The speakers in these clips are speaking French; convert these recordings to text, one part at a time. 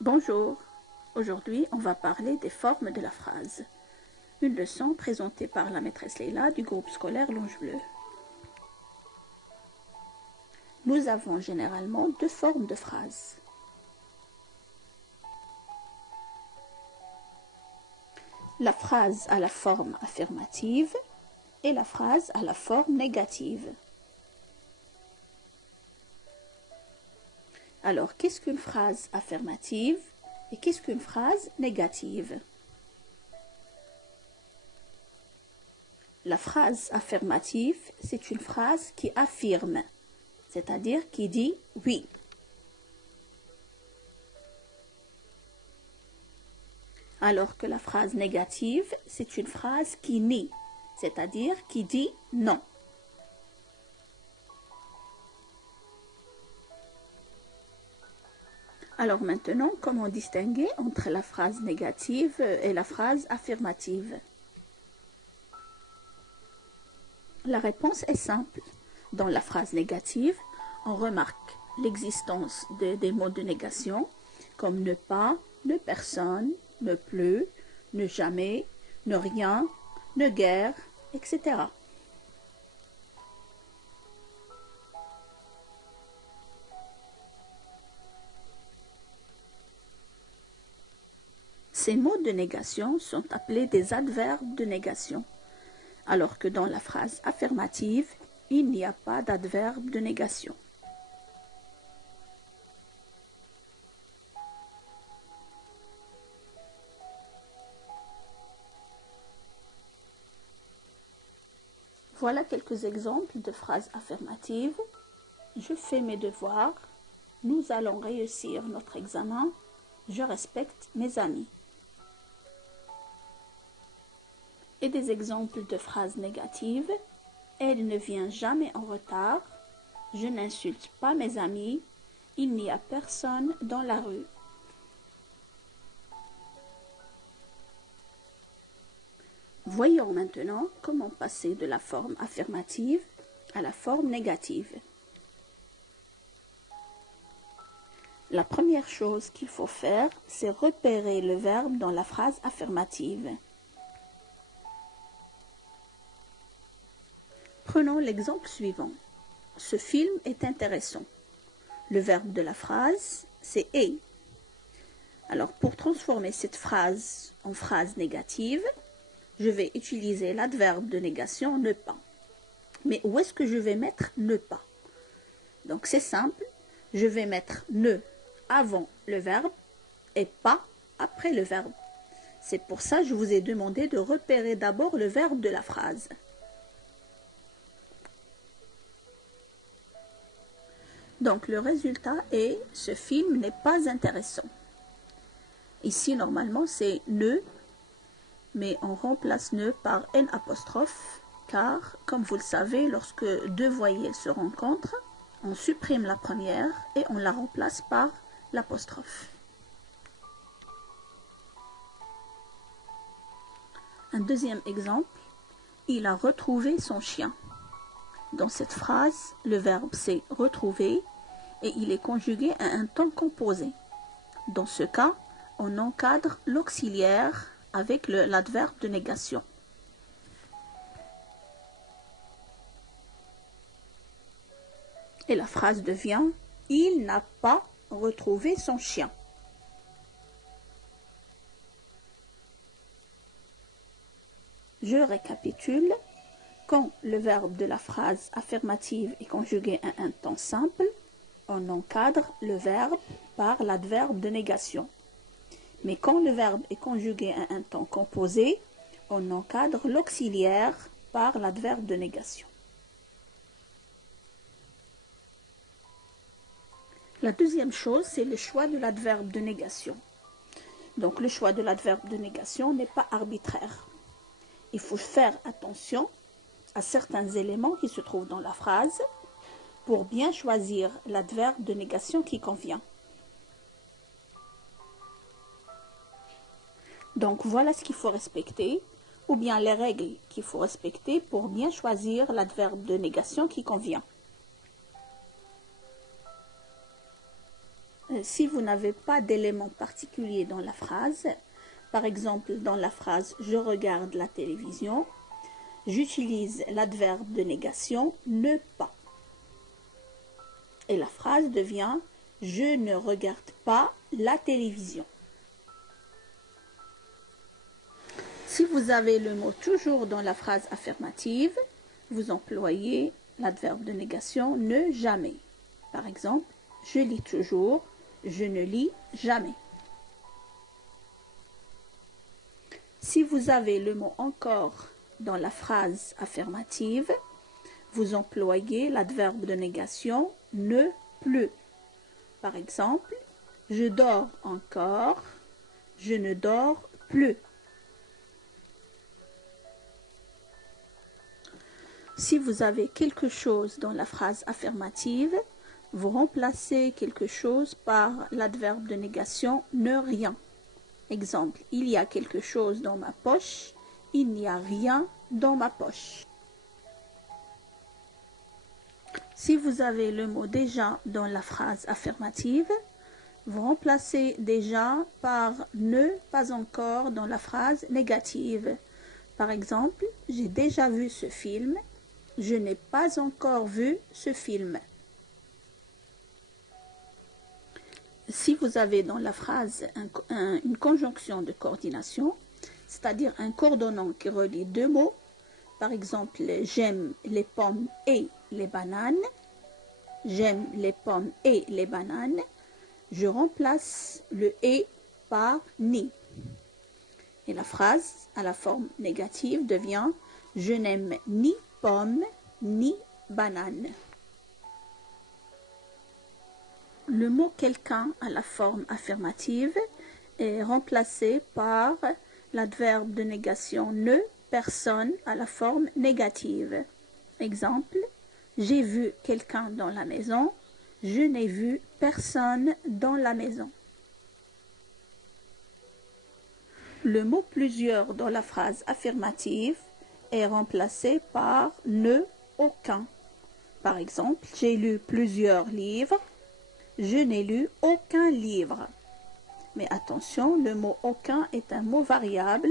Bonjour, aujourd'hui on va parler des formes de la phrase. Une leçon présentée par la maîtresse Leila du groupe scolaire L'Ange Bleu. Nous avons généralement deux formes de phrases. La phrase à la forme affirmative et la phrase à la forme négative. Alors, qu'est-ce qu'une phrase affirmative et qu'est-ce qu'une phrase négative? La phrase affirmative, c'est une phrase qui affirme, c'est-à-dire qui dit oui. Alors que la phrase négative, c'est une phrase qui nie, c'est-à-dire qui dit non. Alors maintenant, comment distinguer entre la phrase négative et la phrase affirmative? La réponse est simple. Dans la phrase négative, on remarque l'existence des mots de négation comme ne pas, ne personne, ne plus, ne jamais, ne rien, ne guère, etc. Ces mots de négation sont appelés des adverbes de négation, alors que dans la phrase affirmative, il n'y a pas d'adverbe de négation. Voilà quelques exemples de phrases affirmatives. Je fais mes devoirs. Nous allons réussir notre examen. Je respecte mes amis. Et des exemples de phrases négatives. Elle ne vient jamais en retard. Je n'insulte pas mes amis. Il n'y a personne dans la rue. Voyons maintenant comment passer de la forme affirmative à la forme négative. La première chose qu'il faut faire, c'est repérer le verbe dans la phrase affirmative. Prenons l'exemple suivant. Ce film est intéressant. Le verbe de la phrase, c'est « est ». Alors, pour transformer cette phrase en phrase négative, je vais utiliser l'adverbe de négation « ne pas ». Mais où est-ce que je vais mettre « ne pas » ? Donc, c'est simple. Je vais mettre « ne » avant le verbe et « pas » après le verbe. C'est pour ça que je vous ai demandé de repérer d'abord le verbe de la phrase. Donc, le résultat est « ce film n'est pas intéressant ». Ici, normalement, c'est « ne », mais on remplace « ne » par « n » apostrophe, car, comme vous le savez, lorsque deux voyelles se rencontrent, on supprime la première et on la remplace par l'apostrophe. Un deuxième exemple, il a retrouvé son chien. Dans cette phrase, le verbe c'est retrouver et il est conjugué à un temps composé. Dans ce cas, on encadre l'auxiliaire avec l'adverbe de négation. Et la phrase devient « il n'a pas retrouvé son chien ». Je récapitule. Quand le verbe de la phrase affirmative est conjugué à un temps simple, on encadre le verbe par l'adverbe de négation. Mais quand le verbe est conjugué à un temps composé, on encadre l'auxiliaire par l'adverbe de négation. La deuxième chose, c'est le choix de l'adverbe de négation. Donc le choix de l'adverbe de négation n'est pas arbitraire. Il faut faire attention à certains éléments qui se trouvent dans la phrase pour bien choisir l'adverbe de négation qui convient. Donc voilà ce qu'il faut respecter, ou bien les règles qu'il faut respecter pour bien choisir l'adverbe de négation qui convient. Si vous n'avez pas d'élément particulier dans la phrase, par exemple dans la phrase « Je regarde la télévision », j'utilise l'adverbe de négation « ne pas ». Et la phrase devient « Je ne regarde pas la télévision ». Si vous avez le mot toujours dans la phrase affirmative, vous employez l'adverbe de négation ne jamais. Par exemple, je lis toujours, je ne lis jamais. Si vous avez le mot encore dans la phrase affirmative, vous employez l'adverbe de négation ne plus. Par exemple, je dors encore, je ne dors plus. Si vous avez quelque chose dans la phrase affirmative, vous remplacez quelque chose par l'adverbe de négation ne rien. Exemple, il y a quelque chose dans ma poche, il n'y a rien dans ma poche. Si vous avez le mot déjà dans la phrase affirmative, vous remplacez déjà par ne pas encore dans la phrase négative. Par exemple, j'ai déjà vu ce film. Je n'ai pas encore vu ce film. Si vous avez dans la phrase une conjonction de coordination, c'est-à-dire un coordonnant qui relie deux mots, par exemple, j'aime les pommes et les bananes, j'aime les pommes et les bananes, je remplace le et par ni. Et la phrase à la forme négative devient je n'aime ni pommes ni bananes. Le mot quelqu'un à la forme affirmative est remplacé par l'adverbe de négation ne, personne à la forme négative. Exemple, j'ai vu quelqu'un dans la maison, je n'ai vu personne dans la maison. Le mot plusieurs dans la phrase affirmative est remplacé par ne, aucun. Par exemple, j'ai lu plusieurs livres, je n'ai lu aucun livre. Mais attention, le mot aucun est un mot variable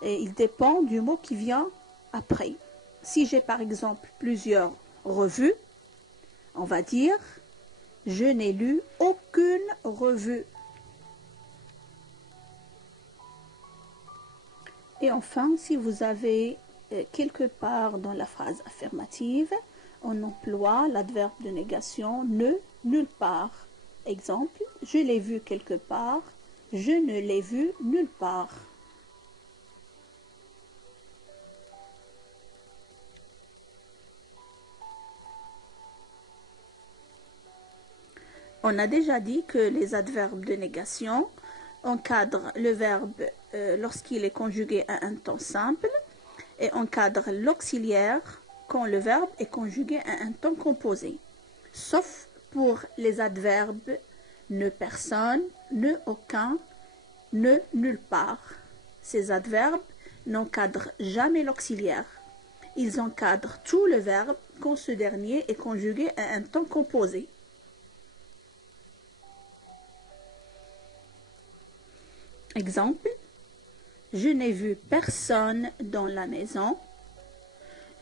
et il dépend du mot qui vient après. Si j'ai par exemple plusieurs revues, on va dire je n'ai lu aucune revue. Et enfin, si vous avez quelque part dans la phrase affirmative, on emploie l'adverbe de négation ne, nulle part. Exemple, je l'ai vu quelque part, je ne l'ai vu nulle part. On a déjà dit que les adverbes de négation encadrent le verbe lorsqu'il est conjugué à un temps simple et encadrent l'auxiliaire quand le verbe est conjugué à un temps composé, sauf pour les adverbes ne personne, ne aucun, ne nulle part. Ces adverbes n'encadrent jamais l'auxiliaire. Ils encadrent tout le verbe quand ce dernier est conjugué à un temps composé. Exemple, je n'ai vu personne dans la maison,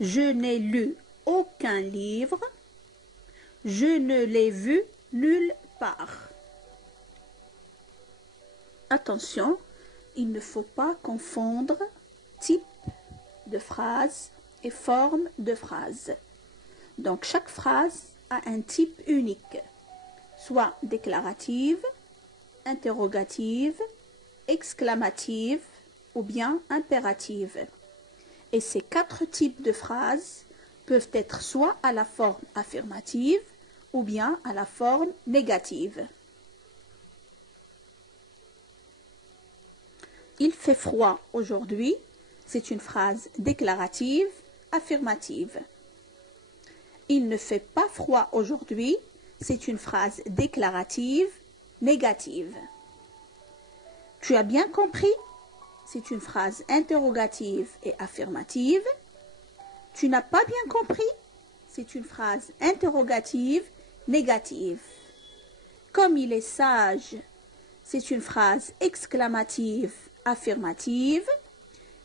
je n'ai lu aucun livre, je ne l'ai vu nulle part. Attention, il ne faut pas confondre type de phrase et forme de phrase. Donc chaque phrase a un type unique, soit déclarative, interrogative, exclamative ou bien impérative. Et ces quatre types de phrases peuvent être soit à la forme affirmative ou bien à la forme négative. Il fait froid aujourd'hui, c'est une phrase déclarative, affirmative. Il ne fait pas froid aujourd'hui, c'est une phrase déclarative, négative. Tu as bien compris? C'est une phrase interrogative et affirmative. Tu n'as pas bien compris? C'est une phrase interrogative, négative. Comme il est sage, c'est une phrase exclamative affirmative.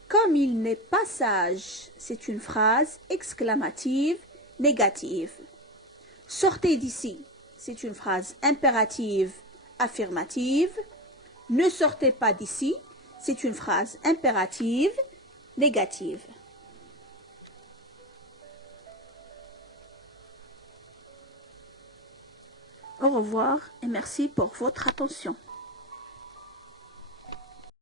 Comme il n'est pas sage, c'est une phrase exclamative négative. Sortez d'ici, c'est une phrase impérative affirmative. Ne sortez pas d'ici, c'est une phrase impérative négative. Au revoir et merci pour votre attention.